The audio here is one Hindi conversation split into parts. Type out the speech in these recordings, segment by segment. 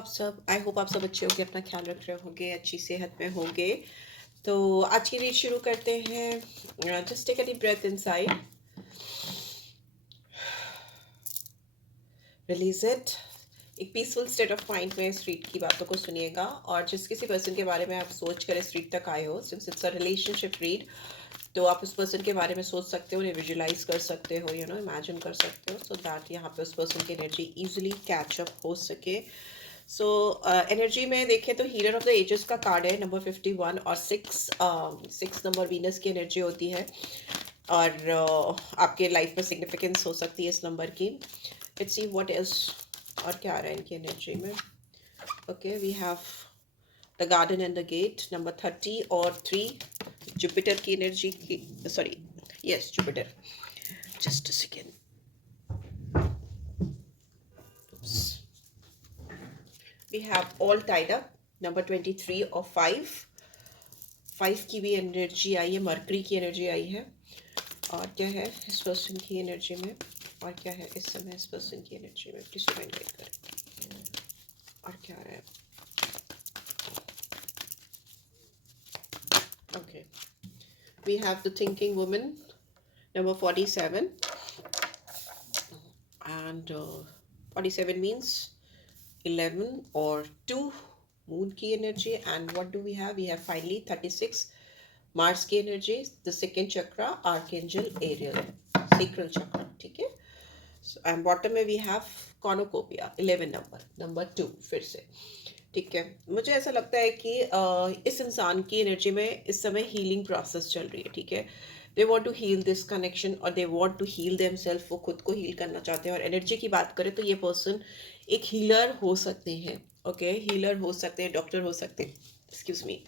आप सब? आई होप आप सब अच्छे होंगे, अपना ख्याल रख रहे होंगे, अच्छी सेहत में होंगे। तो आज की रीड शुरू करते हैं। Just take a deep breath inside, release it. एक पीसफुल स्टेट ऑफ माइंड में इस रीड की बातों को सुनिएगा, और जिस किसी पर्सन के बारे में आप सोच कर इस रीड तक आए हो, since it's a relationship read, तो आप उस पर्सन के बारे में सोच सकते हो, उन्हें विजुलाइज कर सकते हो, इमेजिन कर सकते हो, सो दैट यहाँ पे उस पर्सन की एनर्जी इजीली कैच अप हो सके। सो एनर्जी में देखें तो हीलर ऑफ द एजेस का कार्ड है नंबर 51, और सिक्स नंबर वीनस की एनर्जी होती है, और आपके लाइफ में सिग्निफिकेंस हो सकती है इस नंबर की। लेट्स सी व्हाट इज, और क्या आ रहा है इनकी एनर्जी में। Okay, we have the garden and the gate, number 30 और 3, जुपिटर की एनर्जी की, sorry, yes Jupiter, just a second. We have all tied up, number 23 और 5 की भी एनर्जी आई है, मरकरी की एनर्जी आई है। और क्या है इस पर्सन की एनर्जी में, और क्या है इस समय इस पर्सन की एनर्जी में, प्लीज फाइंड गाइड करें, और क्या आ रहा है। Okay, we have the thinking woman, number 47, and 47 means 11 और 2, मून की एनर्जी। And what do we have finally 36, Mars की एनर्जी, the second chakra, archangel Ariel, sacral chakra, ठीक है। एंड बॉटम में वी हैव कॉनोकोपिया, 11 नंबर 2 फिर से, ठीक है। मुझे ऐसा लगता है कि इस इंसान की एनर्जी में इस समय हीलिंग प्रोसेस चल रही है, ठीक है। They want to heal this connection, और they want to heal them self, वो खुद को हील करना चाहते हैं। और एनर्जी की बात करें तो ये पर्सन एक हीलर हो सकते हैं, ओके, हीलर हो सकते हैं, डॉक्टर हो सकते हैं, एक्सक्यूज मी,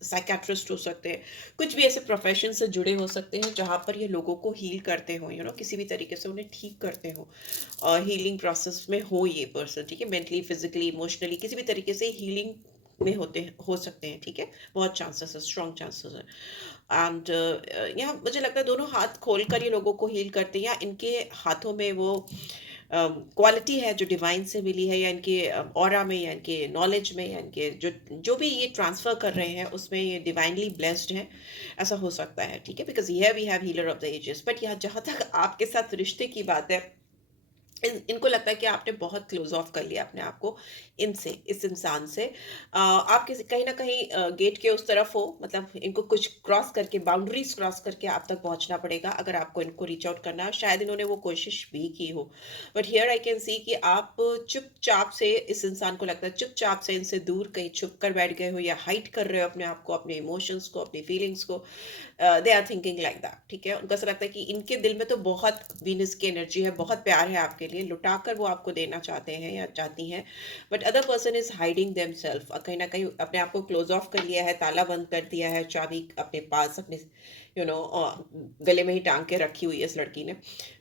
साइकेट्रिस्ट हो सकते हैं, कुछ भी ऐसे प्रोफेशन से जुड़े हो सकते हैं जहाँ पर ये लोगों को हील करते हो, किसी भी तरीके से उन्हें ठीक करते हो, हीलिंग प्रोसेस में हो ये पर्सन, ठीक है। मेंटली, फिजिकली, इमोशनली, किसी भी तरीके से हीलिंग में हो सकते हैं, ठीक है। बहुत चांसेस है, स्ट्रॉन्ग चांसेस है। एंड यहाँ मुझे लगता है दोनों हाथ खोल कर ये लोगों को हील करते हैं, या इनके हाथों में वो क्वालिटी है जो डिवाइन से मिली है, या इनके ऑरा में, या इनके नॉलेज में, या इनके जो जो भी ये ट्रांसफर कर रहे हैं उसमें ये डिवाइनली ब्लेस्ड है, ऐसा हो सकता है, ठीक है। बिकॉज ये we have healer of the ages. But यहाँ जहाँ तक आपके साथ रिश्ते की बात है, इनको लगता है कि आपने बहुत क्लोज ऑफ कर लिया अपने आप को इनसे, इस इंसान से। आप किसी कहीं ना कहीं गेट के उस तरफ हो, मतलब इनको कुछ क्रॉस करके, बाउंड्रीज क्रॉस करके आप तक पहुंचना पड़ेगा अगर आपको इनको रीच आउट करना है। शायद इन्होंने वो कोशिश भी की हो, बट हियर आई कैन सी कि आप चुपचाप से, इस इंसान को लगता है चुपचाप से इनसे दूर कहीं छुप कर बैठ गए हो, या हाइड कर रहे हो अपने आप को, अपने इमोशंस को, अपनी फीलिंग्स को। They are thinking like that, ठीक है। उनको ऐसा लगता है कि इनके दिल में तो बहुत वीनस की एनर्जी है, बहुत प्यार है आपके लिए, लुटाकर वो आपको देना चाहते हैं या चाहती हैं। But other person is hiding them self, कहीं ना कहीं अपने आप को क्लोज ऑफ कर लिया है, ताला बंद कर दिया है, चाबी अपने पास, अपने गले में ही टांग के रखी हुई है इस लड़की ने।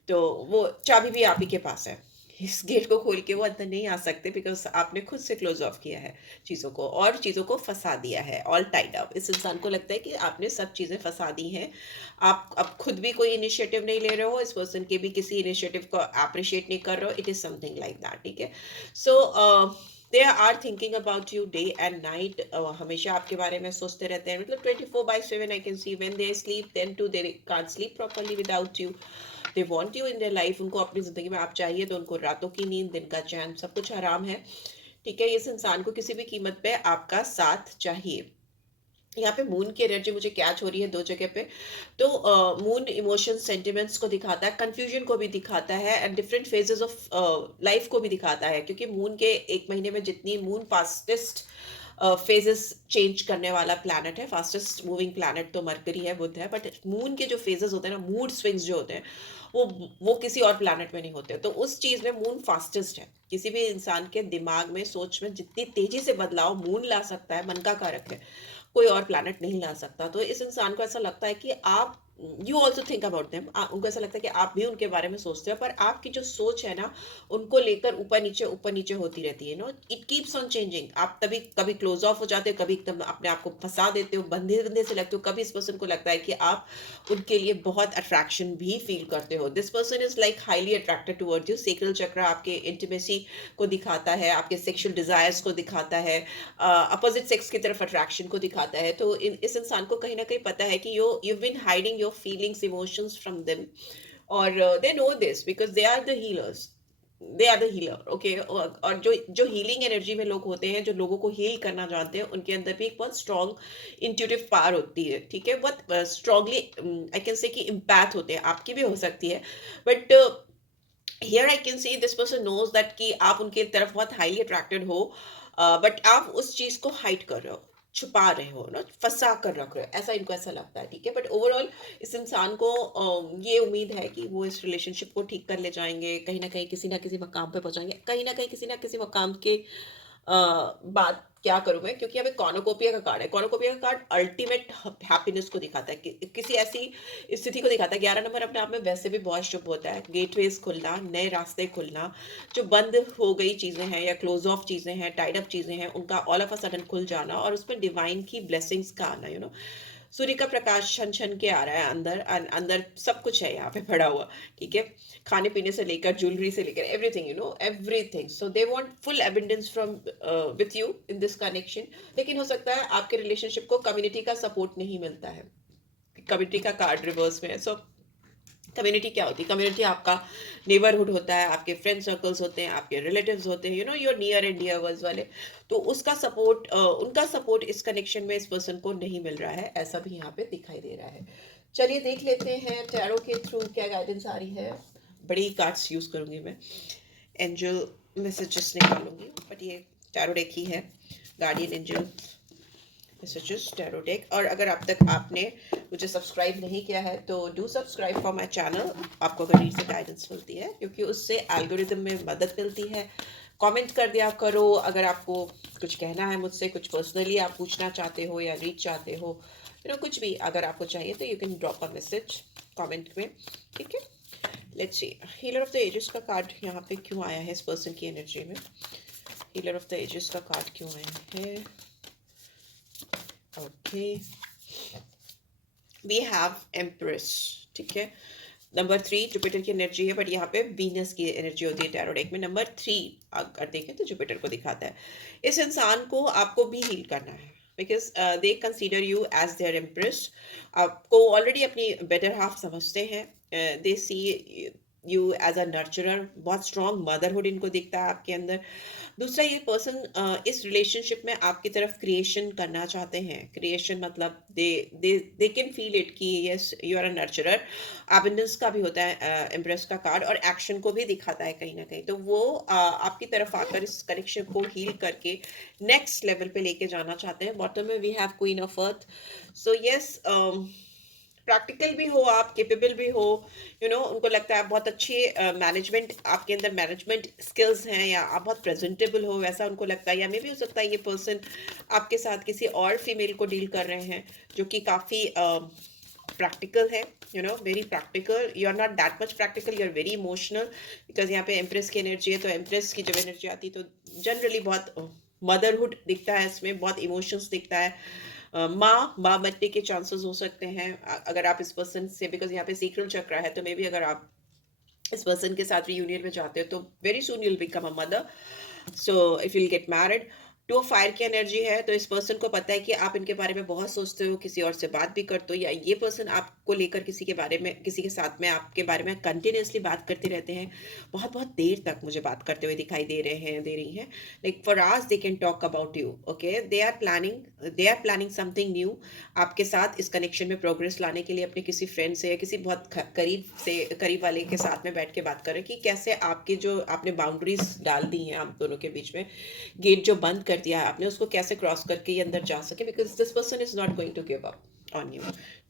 तो वो चाबी भी आप ही के पास है, इस गेट को खोल के वो अंदर नहीं आ सकते, बिकॉज आपने खुद से क्लोज ऑफ किया है चीज़ों को, और चीज़ों को फंसा दिया है, ऑल टाइड अप। इस इंसान को लगता है कि आपने सब चीज़ें फंसा दी हैं, आप अब खुद भी कोई इनिशिएटिव नहीं ले रहे हो, इस पर्सन के भी किसी इनिशिएटिव को अप्रिशिएट नहीं कर रहे हो, it is something like that, ठीक है। So they are thinking about you day and night, हमेशा आपके बारे में सोचते रहते हैं, मतलब 24/7 I can see. When they sleep then too they can't sleep properly without you. They want you in their life, उनको अपनी जिंदगी में आप चाहिए, तो उनको रातों की नींद, दिन का चैन, सब कुछ आराम है, ठीक है। इस इंसान को किसी भी कीमत पे आपका साथ चाहिए। यहाँ पे मून की एनर्जी मुझे कैच हो रही है दो जगह पे। तो मून इमोशन सेंटिमेंट्स को दिखाता है, कंफ्यूजन को भी दिखाता है, and different phases of life को भी दिखाता है, क्योंकि मून के एक महीने में जितनी मून फास्टेस्ट फेजेस चेंज करने वाला प्लैनेट है, फास्टेस्ट मूविंग प्लैनेट तो मरकरी है, बुध है, बट मून के जो फेजेस होते हैं ना, मूड स्विंग्स जो होते हैं, वो किसी और प्लैनेट में नहीं होते। तो उस चीज में मून फास्टेस्ट है। किसी भी इंसान के दिमाग में, सोच में जितनी तेजी से बदलाव मून ला सकता है, मन का कारक है, कोई और प्लैनेट नहीं ला सकता। तो इस इंसान को ऐसा लगता है कि आप you also think about them, उनको ऐसा लगता है कि आप भी उनके बारे में सोचते हो, पर आपकी जो सोच है ना उनको लेकर ऊपर नीचे होती रहती है, no it keeps on changing. आप तभी कभी क्लोज ऑफ हो जाते हो, कभी एकदम अपने आप को फंसा देते हो, बंधे बंधे से लगते हो, कभी इस पर्सन को लगता है कि आप उनके लिए बहुत अट्रैक्शन भी फील करते हो। This person is like highly attracted towards you. Sacral चक्र आपके इंटीमेसी को दिखाता है, आपके सेक्सुअल डिजायर्स को दिखाता है, अपोजिट सेक्स की तरफ अट्रैक्शन को दिखाता है। तो इस इंसान को कहीं ना कहीं पता है कि you been hiding your feelings emotions from them, और they know this because they are the healer, okay. और जो जो हीलिंग एनर्जी में लोग होते हैं, जो लोगों को हील करना जानते हैं, उनके अंदर भी एक बहुत स्ट्रॉन्ग इंट्यूटिव पावर होती है, ठीक है। बहुत स्ट्रांगली आई कैन से कि इम्पैथ होते हैं, आपकी भी हो सकती है, but here I can see this person knows that कि आप उनकी तरफ बहुत हाईली अट्रैक्टेड हो, बट आप उस चीज को हाइड कर रहे हो, छुपा रहे हो ना, फंसा कर रख रहे हो, ऐसा इनको ऐसा लगता है, ठीक है। बट ओवरऑल इस इंसान को ये उम्मीद है कि वो इस रिलेशनशिप को ठीक कर ले जाएंगे, कहीं ना किसी मकाम पे पहुंचाएंगे, कहीं ना कहीं किसी ना किसी मकाम के बात क्या करूं मैं, क्योंकि अब एक कॉर्नुकोपिया का कार्ड है। कॉर्नुकोपिया का कार्ड अल्टीमेट हैप्पीनेस को दिखाता है, किसी ऐसी स्थिति को दिखाता है। 11 नंबर अपने आप में वैसे भी बहुत शुभ होता है, गेटवेज खुलना, नए रास्ते खुलना, जो बंद हो गई चीजें हैं या क्लोज ऑफ चीजें हैं, टाइड अप चीजें हैं, उनका ऑल ऑफ अ सडन खुल जाना, और उसमें डिवाइन की ब्लेसिंग्स का आना, यू नो। सूर्य का प्रकाश छन छन के आ रहा है अंदर, अंदर सब कुछ है यहाँ पे पड़ा हुआ, ठीक है। खाने पीने से लेकर ज्वेलरी से लेकर everything, you know, everything. So they want full abundance from with you in this connection. लेकिन हो सकता है आपके रिलेशनशिप को कम्युनिटी का सपोर्ट नहीं मिलता है, कम्युनिटी का कार्ड रिवर्स में है। सो कम्युनिटी क्या होती है? कम्युनिटी आपका नेबरहुड होता है, आपके फ्रेंड सर्कल्स होते हैं, आपके रिलेटिव्स होते हैं, you know, your near and dear ones वाले। तो उसका सपोर्ट, उनका सपोर्ट इस कनेक्शन में इस पर्सन को नहीं मिल रहा है, ऐसा भी यहाँ पे दिखाई दे रहा है। चलिए देख लेते हैं टैरो के थ्रू क्या गाइडेंस आ रही है। बड़ी कार्ड्स यूज करूंगी मैं, एंजल मैसेजेस निकालूंगी, बट ये टैरो डेक ही है, guardian angel messages tarot deck. और अगर अब तक आपने मुझे सब्सक्राइब नहीं किया है तो do subscribe for my channel, आपको अगर रीड से गाइडेंस मिलती है, क्योंकि उससे एल्गोरिदम में मदद मिलती है। कमेंट कर दिया करो अगर आपको कुछ कहना है मुझसे, कुछ पर्सनली आप पूछना चाहते हो या रीड चाहते हो, यू नो, कुछ भी अगर आपको चाहिए तो you can drop a message comment में, ठीक है। Let's see, healer of the ages का कार्ड यहाँ पे क्यों आया है इस पर्सन की एनर्जी में? हीलर ऑफ द एजेस का कार्ड क्यों आया है? ओके, वी हैव एम्प्रेस, ठीक है। नंबर 3 जुपिटर की एनर्जी है, बट यहाँ पे वीनस की एनर्जी होती है टैरो डेक में। नंबर 3 अगर देखें तो जुपिटर को दिखाता है। इस इंसान को आपको भी हील करना है, because they consider you as their empress. आपको ऑलरेडी अपनी बेटर हाफ समझते हैं, दे सी यू एज अ नर्चरर, बहुत स्ट्रॉन्ग मदरहुड इनको दिखता है आपके अंदर। दूसरा, ये पर्सन इस रिलेशनशिप में आपकी तरफ क्रिएशन करना चाहते हैं। क्रिएशन मतलब they they they can feel it कि yes you are a nurturer. Abundance का भी होता है एम्प्रेस का कार्ड, और एक्शन को भी दिखाता है कहीं ना कहीं। तो वो आपकी तरफ आकर इस कनेक्शन को हील करके नेक्स्ट लेवल पे लेके जाना चाहते हैं। बॉटम में we have queen of earth. So yes, practical भी हो आप, केपेबल भी हो, यू नो, उनको लगता है आप बहुत अच्छे मैनेजमेंट, आपके अंदर मैनेजमेंट स्किल्स हैं, या आप बहुत प्रेजेंटेबल हो, वैसा उनको लगता है। या मे भी हो सकता है ये पर्सन आपके साथ किसी और फीमेल को डील कर रहे हैं जो कि काफ़ी प्रैक्टिकल है, you know, very practical. You are not that much practical, you are very emotional, because यहाँ पे एम्प्रेस की एनर्जी है। तो एम्प्रेस की जब एनर्जी आती है तो जनरली बहुत मदरहुड दिखता है इसमें, बहुत इमोशंस दिखता है। माँ बनने के चांसेस हो सकते हैं अगर आप इस पर्सन से, बिकॉज यहाँ पे सीक्रेट चक्र है, तो मे बी अगर आप इस पर्सन के साथ रियूनियन में जाते हो तो very soon you will become a mother. So if you get married. Two fire की एनर्जी है, तो इस पर्सन को पता है कि आप इनके बारे में बहुत सोचते हो, किसी और से बात भी करते हो, या ये पर्सन आपको लेकर किसी के बारे में, किसी के साथ में आपके बारे में कंटिन्यूसली बात करते रहते हैं। बहुत बहुत देर तक मुझे बात करते हुए दिखाई दे रही हैं। Like for hours they can talk about you, okay. They are planning something new आपके साथ इस कनेक्शन में प्रोग्रेस लाने के लिए। अपने किसी फ्रेंड से या किसी बहुत करीब वाले के साथ में बैठ के बात करें कि कैसे आपके जो आपने बाउंड्रीज डाल दी हैं आप दोनों के बीच में, गेट जो बंद कर दिया है आपने, उसको कैसे क्रॉस करके ये अंदर जा सके, because this person is not going to give up on you,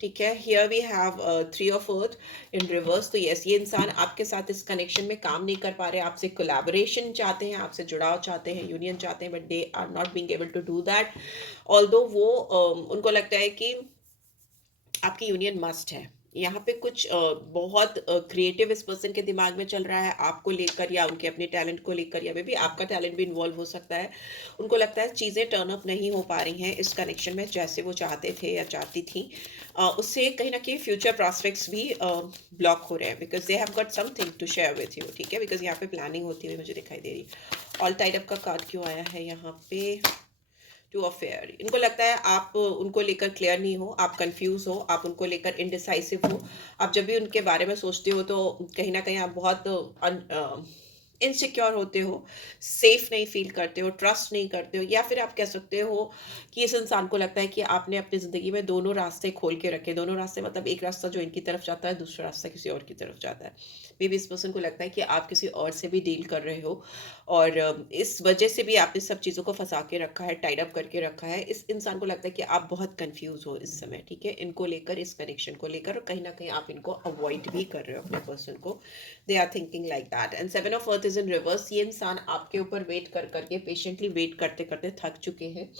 ठीक है। Here we have 3 of earth in reverse. तो यस, ये इंसान आपके साथ इस कनेक्शन में काम नहीं कर पा रहे, आपसे कोलैबोरेशन चाहते हैं, आपसे जुड़ाव चाहते हैं, यूनियन चाहते हैं, but they are not being able to do that. Although वो उनको लगता है कि आपकी यूनियन मस्ट है, यहाँ पे कुछ बहुत क्रिएटिव इस पर्सन के दिमाग में चल रहा है आपको लेकर, या उनके अपने टैलेंट को लेकर, या मे बी आपका टैलेंट भी इन्वॉल्व हो सकता है। उनको लगता है चीज़ें टर्न अप नहीं हो पा रही हैं इस कनेक्शन में जैसे वो चाहते थे या चाहती थी। उससे कहीं ना कहीं फ्यूचर प्रॉस्पेक्ट्स भी ब्लॉक हो रहे हैं, because they have got something to share with you, ठीक है, बिकॉज यहाँ पे प्लानिंग होती हुई मुझे दिखाई दे रही। ऑल टाइड अप का कार्ड क्यों आया है यहाँ पे? Two affair. इनको लगता है आप उनको लेकर क्लियर नहीं हो, आप कंफ्यूज हो, आप उनको लेकर इनडिसाइसिव हो। आप जब भी उनके बारे में सोचते हो तो कहीं ना कहीं आप बहुत इनसिक्योर होते हो, सेफ नहीं फील करते हो, ट्रस्ट नहीं करते हो, या फिर आप कह सकते हो कि इस इंसान को लगता है कि आपने अपनी ज़िंदगी में दोनों रास्ते खोल के रखे। दोनों रास्ते मतलब एक रास्ता जो इनकी तरफ जाता है, दूसरा रास्ता किसी और की तरफ जाता है। मे बी इस पर्सन को लगता है कि आप किसी और से भी डील कर रहे हो, और इस वजह से भी आपने सब चीज़ों को फंसा के रखा है, टाइड अप करके रखा है। इस इंसान को लगता है कि आप बहुत कंफ्यूज हो इस समय, ठीक है, इनको लेकर, इस कनेक्शन को लेकर, और कहीं ना कहीं आप इनको अवॉइड भी कर रहे हो अपने पर्सन को। They are thinking like that. And seven of earth is in reverse. ये इंसान आपके ऊपर वेट कर करके, पेशेंटली वेट करते करते थक चुके हैं,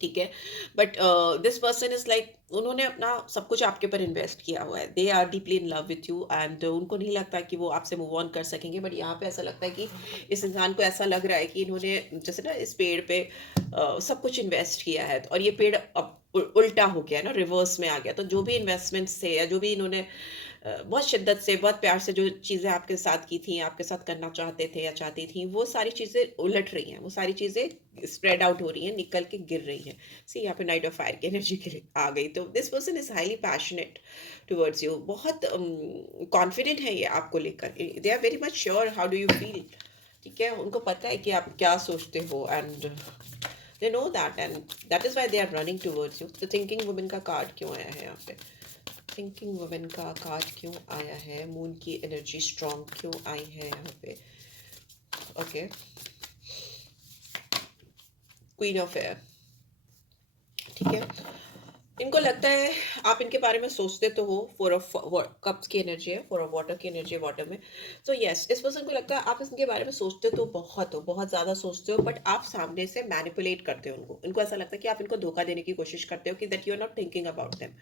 ठीक है। But this person is like, उन्होंने अपना सब कुछ आपके ऊपर इन्वेस्ट किया हुआ है। They are deeply in love with you, and उनको नहीं लगता कि वो आपसे मूव ऑन कर सकेंगे। बट यहाँ पे ऐसा लगता है कि इस इंसान को ऐसा लग रहा है कि इन्होंने जैसे ना इस पेड़ पे सब कुछ इन्वेस्ट किया है, और ये पेड़ अब उल्टा हो गया ना, रिवर्स में आ गया। तो जो भी इन्वेस्टमेंट्स थे, या जो भी इन्होंने बहुत शिद्दत से, बहुत प्यार से जो चीज़ें आपके साथ की थी, आपके साथ करना चाहते थे या चाहती थी, वो सारी चीज़ें उलट रही हैं, वो सारी चीज़ें स्प्रेड आउट हो रही हैं, निकल के गिर रही हैं। सी यहाँ पे नाइट ऑफ फायर की एनर्जी के लिए आ गई। तो this person is highly passionate towards you, बहुत कॉन्फिडेंट है ये आपको लेकर। They are very much sure how do you feel, ठीक है, उनको पता है कि आप क्या सोचते हो, and they know that, and that is why they are running towards you. तो थिंकिंग वुमेन का कार्ड क्यों आया है यहाँ पे? थिंकिंग वुमेन का कार्ड क्यों आया है? मून की एनर्जी स्ट्रॉन्ग क्यों आई है यहाँ पे? ओके, क्वीन ऑफ एयर, ठीक है। इनको लगता है आप इनके बारे में सोचते तो हो। फोर ऑफ कप्स की एनर्जी है, फोर ऑफ वाटर की एनर्जी है बॉटम में। तो यस, इस पर्सन को लगता है आप इनके बारे में सोचते तो बहुत हो, बहुत ज़्यादा सोचते हो, बट आप सामने से मैनिपुलेट करते हो उनको। इनको ऐसा लगता है कि आप इनको धोखा देने की कोशिश करते हो, कि that you are not thinking about them.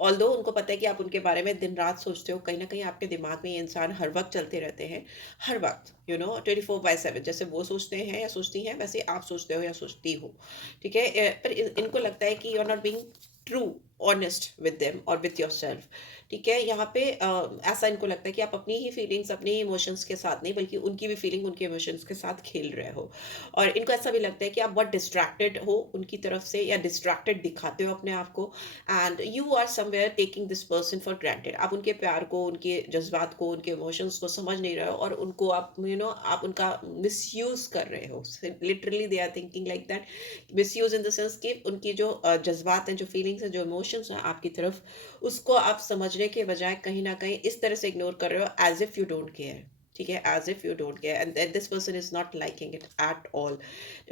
Although उनको पता है कि आप उनके बारे में दिन रात सोचते हो, कहीं ना कहीं आपके दिमाग में ये इंसान हर वक्त चलते रहते हैं, हर वक्त, 24/7। जैसे वो सोचते हैं या सोचती हैं, वैसे आप सोचते हो या सोचती हो, ठीक है। पर इनको लगता है कि you are not being true, honest with them और विथ योर सेल्फ, ठीक है। यहाँ पे ऐसा इनको लगता है कि आप अपनी ही फीलिंग्स, अपने ही इमोशंस के साथ नहीं, बल्कि उनकी भी फीलिंग, उनके इमोशंस के साथ खेल रहे हो। और इनको ऐसा भी लगता है कि आप बहुत डिस्ट्रैक्टेड हो उनकी तरफ से, या डिस्ट्रैक्टेड दिखाते हो अपने आप को, and you are somewhere taking this person for granted. आप उनके प्यार को, उनके जज्बात को, उनके इमोशंस को समझ नहीं रहे हो, और उनको आप आप उनका मिस यूज कर रहे हो। Literally they are thinking like that. Misuse in the sense कि उनकी जो जज्बात हैं, जो फीलिंग्स हैं, जो इमोशंस हैं आपकी तरफ, उसको आप समझने के बजाय कहीं ना कहीं इस तरह से इग्नोर कर रहे हो, as if you don't care, ठीक है, as if you don't care, and this person is not liking it at all.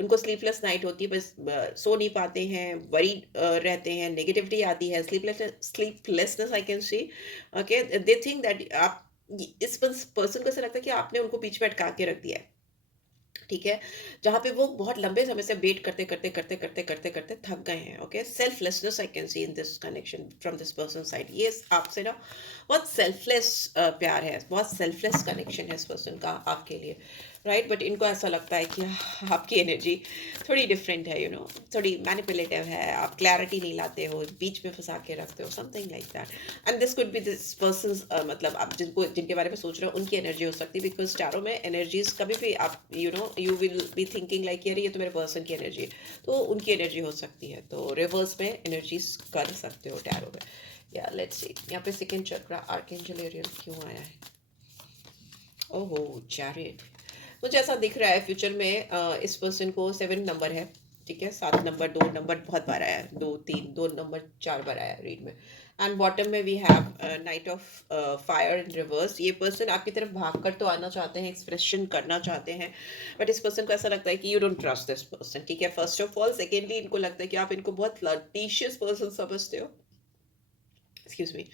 उनको स्लीपलेस नाइट होती है, बस सो नहीं पाते हैं, वरी रहते हैं, नेगेटिविटी आती है, sleeplessness I can C. Okay, they think that आप, इस पर्सन को ऐसा लगता है कि आपने उनको बीच में अटका के रख दिया है, ठीक है, जहाँ पे वो बहुत लंबे समय से वेट करते करते करते करते करते करते थक गए हैं। Okay, selflessness I can C in this connection from this person side. ये आपसे ना बहुत सेल्फलेस प्यार है, बहुत सेल्फलेस कनेक्शन है इस पर्सन का आपके लिए, राइट। बट इनको ऐसा लगता है कि आपकी एनर्जी थोड़ी डिफरेंट है, थोड़ी मैनिपुलेटिव है, आप क्लैरिटी नहीं लाते हो, बीच में फंसा के रखते हो, something like that. And this could be this person, मतलब आप जिनके बारे में सोच रहे हो उनकी एनर्जी हो सकती है, बिकॉज टैरो में एनर्जीज कभी भी आप you will be thinking like ये तो मेरे पर्सन की एनर्जी है, तो उनकी एनर्जी हो सकती है। तो रिवर्स में एनर्जीज कर सकते हो टैरो में। या लेट्स सी यहाँ पे सेकंड चक्रा आर्कएंजल एरियल क्यों आया है? ओहो, चैरियट। मुझे ऐसा दिख रहा है फ्यूचर में इस पर्सन को 7 नंबर है, ठीक है, 7 नंबर, 2 नंबर बहुत बार आया है, 2 3 2 नंबर 4 बार आया है रीड में। एंड बॉटम में we have knight of fire in reverse. ये पर्सन आपकी तरफ भाग कर तो आना चाहते हैं, एक्सप्रेशन करना चाहते हैं, बट इस पर्सन को ऐसा लगता है कि you don't trust this person, ठीक है, फर्स्ट ऑफ ऑल। सेकेंडली इनको लगता है कि आप इनको बहुत फ्लर्टिशियस पर्सन समझते हो, एक्सक्यूज मी,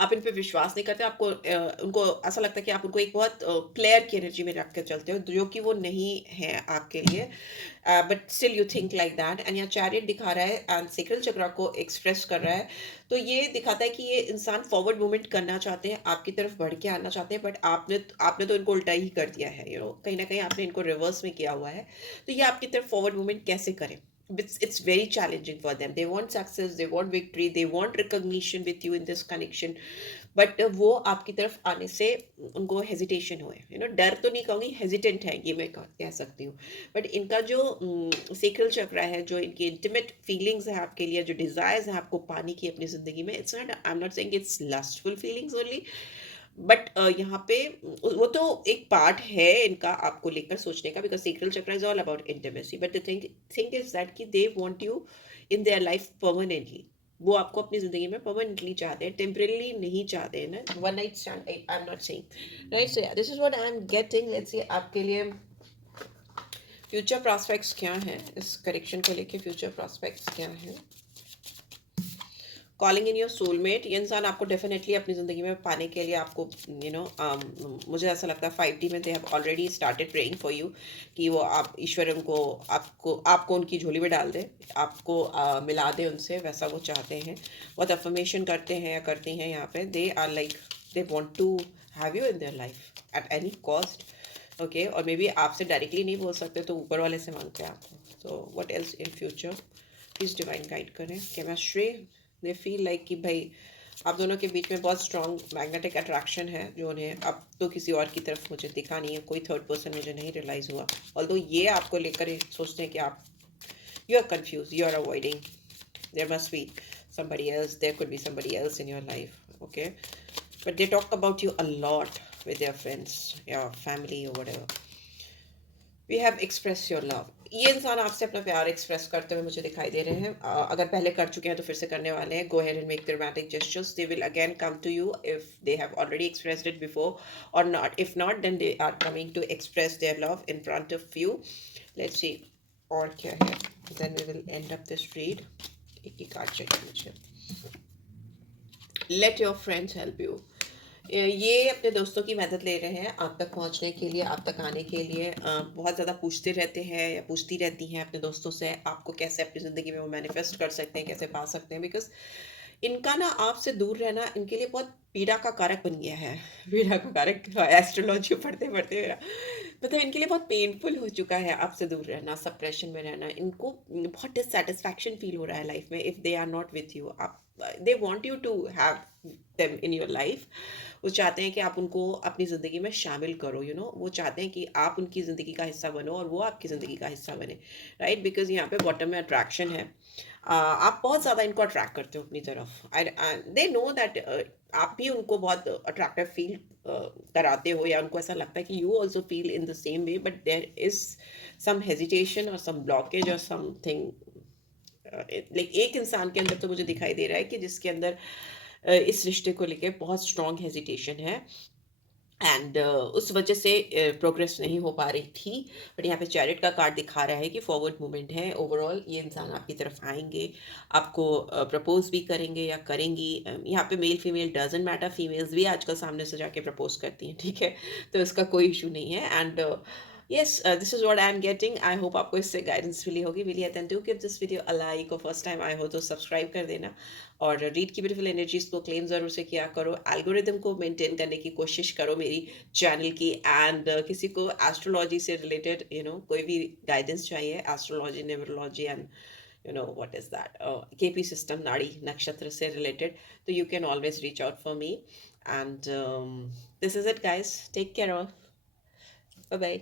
आप इन पे विश्वास नहीं करते, आपको उनको ऐसा लगता है कि आप उनको एक बहुत प्लेयर की एनर्जी में रख कर चलते हो, जो कि वो नहीं है आपके लिए, but still you think like that. And यहाँ चैरियट दिखा रहा है एंड सेक्रल चक्र को एक्सप्रेस कर रहा है। तो ये दिखाता है कि ये इंसान फॉरवर्ड मूवमेंट करना चाहते हैं, आपकी तरफ बढ़ के आना चाहते हैं, बट आपने तो इनको उल्टा ही कर दिया है, कहीं ना कहीं आपने इनको रिवर्स में किया हुआ है। तो ये आपकी तरफ फॉरवर्ड मूवमेंट कैसे करें? It's very challenging for them. They want success, they want victory, they want recognition with you in this connection, but वो आपकी तरफ आने से उनको हेजिटेशन हुए, डर तो नहीं कहूँगी, हेजिटेंट है, ये मैं कह सकती हूँ। बट इनका जो सेक्रल चक्र है, जो इनकी इंटीमेट फीलिंग्स है आपके लिए, जो डिजायर्स हैं आपको पाने की अपनी जिंदगी में, it's not, I am not saying it's lustful feelings only, but यहाँ पे वो तो एक पार्ट है इनका आपको लेकर सोचने का, because secret chakra is all about intimacy, but the thing is that कि they want you in their life permanently. वो आपको अपनी जिंदगी में परमानेंटली चाहते हैं, टेम्परेली नहीं चाहते हैं ना, one night stand, I am not saying, right? So this is what I am getting. Let's see आपके लिए फ्यूचर प्रॉस्पेक्ट्स क्या हैं, इस करेक्शन को लेके फ्यूचर प्रॉस्पेक्ट्स क्या हैं। कॉलिंग इन योर सोलमेट, ये इंसान आपको डेफिनेटली अपनी ज़िंदगी में पाने के लिए आपको मुझे ऐसा लगता है 5D में दे have already started praying for you, कि वो आप ईश्वर उनको आपको उनकी झोली में डाल दे, आपको मिला दे उनसे, वैसा वो चाहते हैं। बहुत अफर्मेशन करते हैं या करती हैं यहाँ पे, they are like they want to have you in their life at any cost, okay. और मे बी आपसे डायरेक्टली नहीं बोल सकते तो ऊपर वाले से मांगते हैं आपको। So what else in future, please divine guide करें। केमिस्ट्री, दे फील लाइक कि भाई आप दोनों के बीच में बहुत स्ट्रॉन्ग मैग्नेटिक अट्रैक्शन है, जो उन्हें अब तो किसी और की तरफ मुझे दिखा नहीं है, कोई थर्ड पर्सन मुझे नहीं रियलाइज़ हुआ। ऑल्दो ये आपको लेकर सोचते हैं कि आप you are confuse, you are avoiding, there must be somebody else, there could be somebody else in your life, okay? But they talk about you a lot with their friends, your family or whatever. We have express your love, ये इंसान आपसे अपना प्यार एक्सप्रेस करते हुए मुझे दिखाई दे रहे हैं। अगर पहले कर चुके हैं तो फिर से करने वाले हैं। Go ahead and make the romantic gestures, they will again come to you if they have already expressed it before or not, if not then they are coming to express their love in front of you. Let's see और क्या है, then we will end up this read. एक ही कार्ड चाहिए मुझे। Let your friends help you, ये अपने दोस्तों की मदद ले रहे हैं आप तक पहुंचने के लिए, आप तक आने के लिए। बहुत ज़्यादा पूछते रहते हैं या पूछती रहती हैं अपने दोस्तों से, आपको कैसे अपनी ज़िंदगी में वो मैनिफेस्ट कर सकते हैं, कैसे पा सकते हैं, बिकॉज इनका ना आपसे दूर रहना इनके लिए बहुत पीड़ा का कारक बन गया है। पीड़ा का कारक, एस्ट्रोलॉजी पढ़ते पढ़ते मेरा मतलब इनके लिए बहुत पेनफुल हो चुका है आपसे दूर रहना, सप्रेशन में रहना। इनको बहुत डिससेटिस्फैक्शन फील हो रहा है लाइफ में if they are not with you. आप they want you to have them in your life. वो चाहते हैं कि आप उनको अपनी ज़िंदगी में शामिल करो, वो चाहते हैं कि आप उनकी ज़िंदगी का हिस्सा बनो और वो आपकी ज़िंदगी का हिस्सा बने, राइट? बिकॉज यहाँ पे बॉटम में अट्रैक्शन है। आप बहुत ज़्यादा इनको अट्रैक्ट करते हो अपनी तरफ। दे नो दैट आप भी उनको बहुत अट्रैक्टिव फील कराते हो, या उनको ऐसा लगता है कि you also feel in the same way, but there is some hesitation और सम ब्लॉकेज और समथिंग। लाइक एक इंसान के अंदर तो मुझे दिखाई दे रहा है कि जिसके अंदर इस रिश्ते को लेके बहुत स्ट्रॉन्ग हेजिटेशन है, एंड उस वजह से प्रोग्रेस नहीं हो पा रही थी। बट यहाँ पे चैरिट का कार्ड दिखा रहा है कि फॉरवर्ड मूवमेंट है। ओवरऑल ये इंसान आपकी तरफ आएंगे, आपको प्रपोज भी करेंगे या करेंगी। यहाँ पे male female doesn't matter, females भी आजकल सामने से जाके प्रपोज करती हैं, ठीक है? तो इसका कोई इशू नहीं है। And yes, this is what I am getting. I hope आपको इससे गाइडेंस मिली होगी। मिली है तो give this video a like, और फर्स्ट टाइम आए हो तो सब्सक्राइब कर देना, और रीड की ब्यूटीफुल एनर्जीज को क्लेम ज़रूर से किया करो। एल्गोरिदम को मेंटेन करने की कोशिश करो मेरी चैनल की। एंड किसी को एस्ट्रोलॉजी से रिलेटेड कोई भी गाइडेंस चाहिए, astrology, numerology and what is that, KP system, नाड़ी नक्षत्र से related, तो you can always reach out for me. And this is it guys, take care all, bye bye.